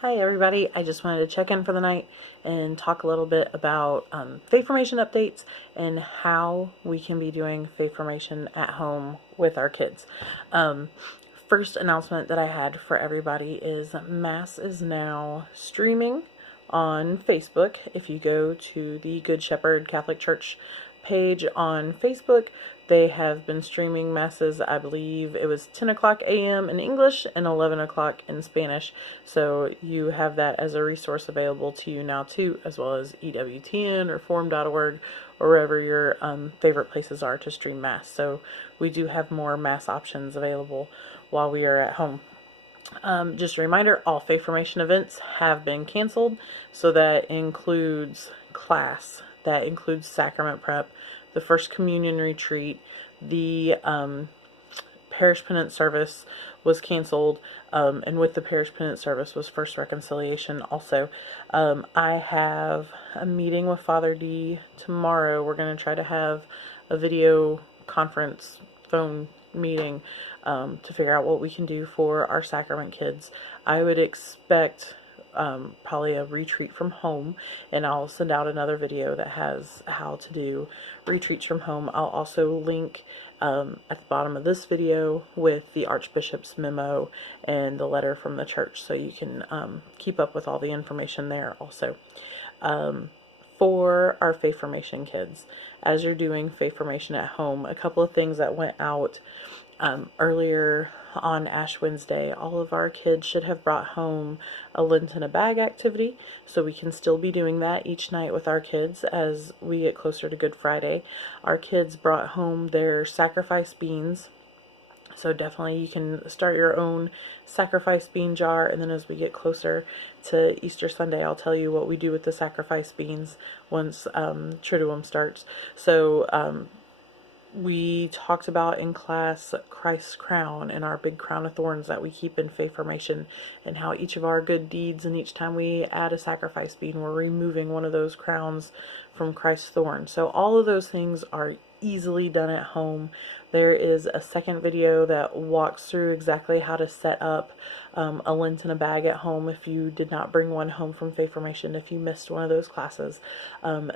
Hi everybody, I just wanted to check in for the night and talk a little bit about faith formation updates and how we can be doing faith formation at home with our kids. Um, First announcement that I had for everybody is Mass is now streaming on Facebook. If you go to the Good Shepherd Catholic Church page on Facebook, they have been streaming masses. I believe it was 10 o'clock a.m. in English and 11 o'clock in Spanish. So you have that as a resource available to you now too, as well as EWTN or forum.org or wherever your favorite places are to stream mass. So we do have more mass options available while we are at home. Just a reminder, all faith formation events have been canceled. So that includes class, that includes sacrament prep, the first communion retreat, the parish penance service was canceled, and with the parish penance service was first reconciliation also. I have a meeting with Father D tomorrow. We're going to try to have a video conference phone meeting to figure out what we can do for our sacrament kids. I would expect probably a retreat from home, and I'll send out another video that has how to do retreats from home. I'll also link at the bottom of this video with the Archbishop's memo and the letter from the church, so you can keep up with all the information there also. For our faith formation kids, as you're doing faith formation at home, a couple of things that went out earlier on Ash Wednesday. All of our kids should have brought home a Lent in a bag activity, so we can still be doing that each night with our kids as we get closer to Good Friday. Our kids brought home their sacrifice beans, so definitely you can start your own sacrifice bean jar, and then as we get closer to Easter Sunday, I'll tell you what we do with the sacrifice beans once Triduum starts. So we talked about in class Christ's crown and our big crown of thorns that we keep in faith formation, and how each of our good deeds, and each time we add a sacrifice bean, we're removing one of those crowns from Christ's thorn. So all of those things are easily done at home. There is a second video that walks through exactly how to set up a Lent in a bag at home if you did not bring one home from faith formation, if you missed one of those classes.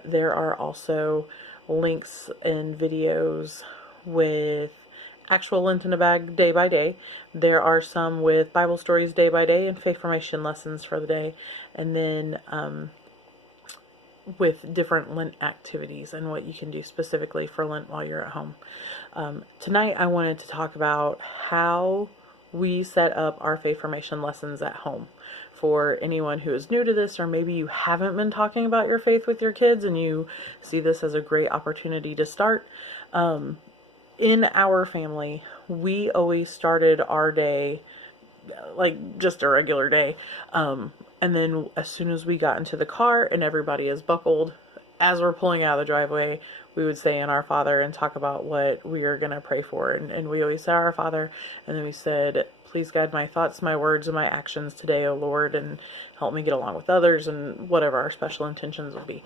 There are also links and videos with actual Lent in a bag day by day. There are some with Bible stories day by day and faith formation lessons for the day, and then with different Lent activities and what you can do specifically for Lent while you're at home. Tonight I wanted to talk about how we set up our faith formation lessons at home. For anyone who is new to this, or maybe you haven't been talking about your faith with your kids and you see this as a great opportunity to start. In our family, we always started our day like just a regular day. And then as soon as we got into the car and everybody is buckled, as we're pulling out of the driveway, we would say in Our Father and talk about what we are going to pray for. And we always said Our Father, and then we said, please guide my thoughts, my words, and my actions today, O Lord, and help me get along with others, and whatever our special intentions will be.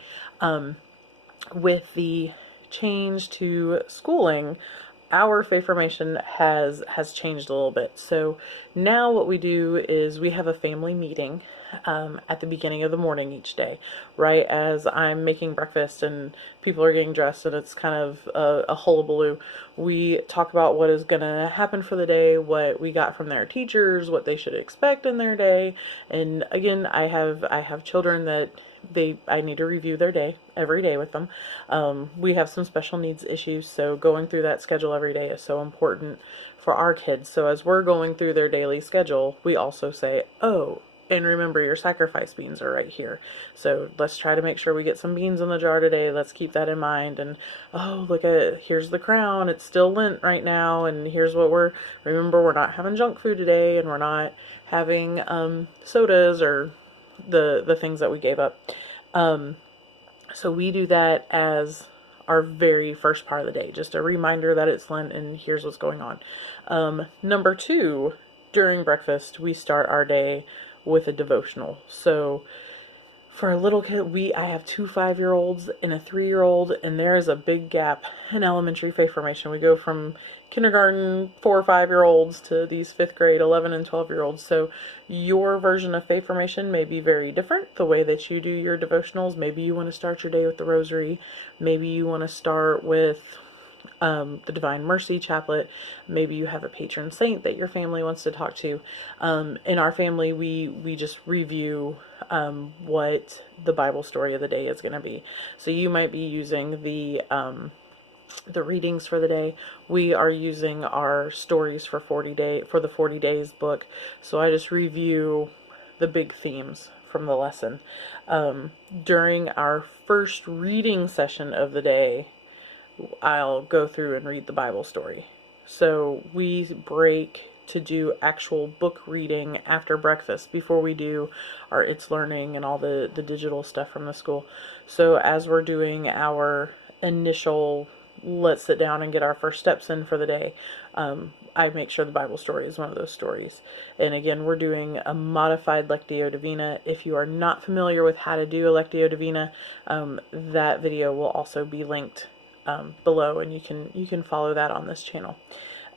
With the change to schooling, our faith formation has changed a little bit. So now what we do is we have a family meeting at the beginning of the morning each day, right as I'm making breakfast and people are getting dressed and it's kind of a hullabaloo. We talk about what is going to happen for the day, what we got from their teachers, what they should expect in their day. And again, I have children that I need to review their day every day with them. We have some special needs issues, so going through that schedule every day is so important for our kids. So as we're going through their daily schedule, we also say, oh, and remember your sacrifice beans are right here. So let's try to make sure we get some beans in the jar today. Let's keep that in mind. And oh, look at, here's the crown. It's still Lent right now. And here's what remember, we're not having junk food today, and we're not having sodas or the things that we gave up. So we do that as our very first part of the day, just a reminder that it's Lent and here's what's going on. Number 2, during breakfast, we start our day with a devotional. So For a little kid, I have two 5-year-olds and a 3-year-old, and there is a big gap in elementary faith formation. We go from kindergarten 4 or 5-year-olds to these 5th grade 11 and 12-year-olds. So your version of faith formation may be very different. The way that you do your devotionals, maybe you want to start your day with the rosary, maybe you want to start with the Divine Mercy Chaplet. Maybe you have a patron saint that your family wants to talk to. In our family, we just review what the Bible story of the day is going to be. So you might be using the readings for the day. We are using our stories for the 40 days book. So I just review the big themes from the lesson. During our first reading session of the day, I'll go through and read the Bible story. So we break to do actual book reading after breakfast before we do our It's Learning and all the digital stuff from the school. So as we're doing our initial let's sit down and get our first steps in for the day, I make sure the Bible story is one of those stories. And again, we're doing a modified Lectio Divina. If you are not familiar with how to do a Lectio Divina, that video will also be linked below, and you can follow that on this channel.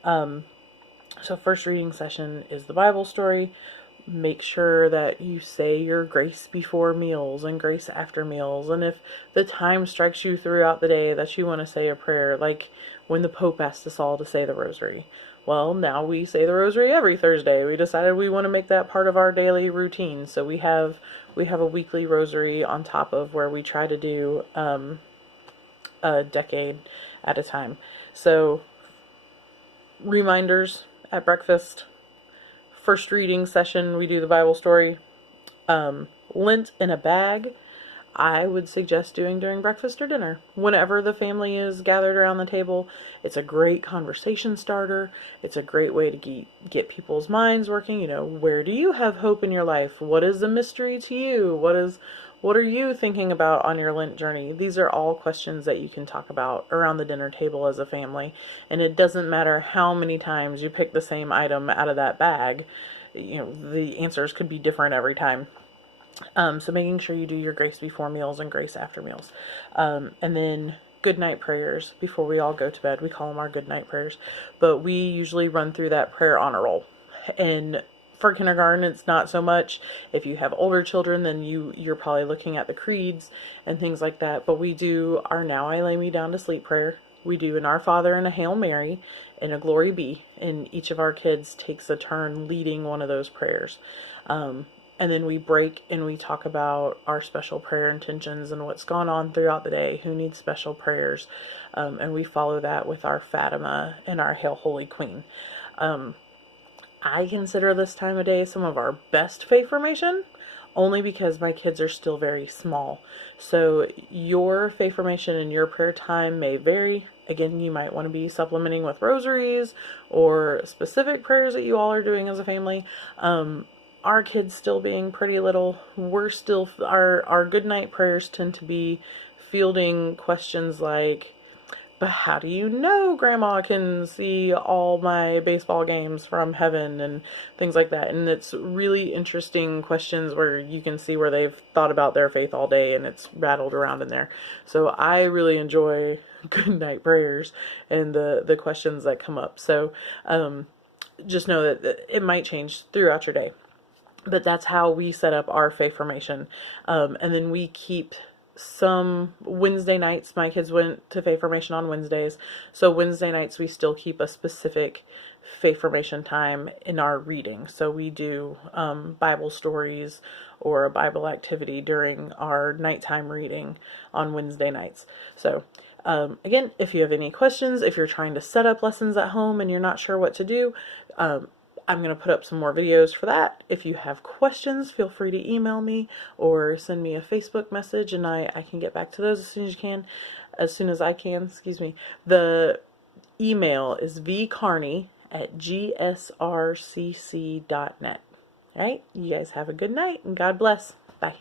So first reading session is the Bible story. Make sure that you say your grace before meals and grace after meals. And if the time strikes you throughout the day that you want to say a prayer, like when the Pope asked us all to say the rosary, well, now we say the rosary every Thursday. We decided we want to make that part of our daily routine. So we have a weekly rosary on top of where we try to do a decade at a time. So reminders at breakfast. First reading session, we do the Bible story. Lent in a bag, I would suggest doing during breakfast or dinner. Whenever the family is gathered around the table, it's a great conversation starter. It's a great way to get people's minds working. Where do you have hope in your life? What is the mystery to you? What are you thinking about on your Lent journey? These are all questions that you can talk about around the dinner table as a family. And it doesn't matter how many times you pick the same item out of that bag. The answers could be different every time. So making sure you do your grace before meals and grace after meals. And then good night prayers before we all go to bed. We call them our good night prayers. But we usually run through that prayer honor roll. And for kindergarten, it's not so much. If you have older children, then you're probably looking at the creeds and things like that. But we do our Now I Lay Me Down to Sleep prayer. We do an Our Father and a Hail Mary and a Glory Be. And each of our kids takes a turn leading one of those prayers. And then we break and we talk about our special prayer intentions and what's gone on throughout the day, who needs special prayers. And we follow that with our Fatima and our Hail Holy Queen. I consider this time of day some of our best faith formation, only because my kids are still very small. So your faith formation and your prayer time may vary. Again, you might want to be supplementing with rosaries or specific prayers that you all are doing as a family. Our kids still being pretty little, our good night prayers tend to be fielding questions like, but how do you know Grandma can see all my baseball games from heaven and things like that? And it's really interesting questions where you can see where they've thought about their faith all day and it's rattled around in there. So I really enjoy good night prayers and the questions that come up. So just know that it might change throughout your day. But that's how we set up our faith formation. And then we keep some Wednesday nights. My kids went to faith formation on Wednesdays. So Wednesday nights we still keep a specific faith formation time in our reading. So we do Bible stories or a Bible activity during our nighttime reading on Wednesday nights. So again, if you have any questions, if you're trying to set up lessons at home and you're not sure what to do, I'm going to put up some more videos for that. If you have questions, feel free to email me or send me a Facebook message and I can get back to those as soon as I can, excuse me. The email is vcarney@gsrcc.net. All right, you guys have a good night and God bless. Bye.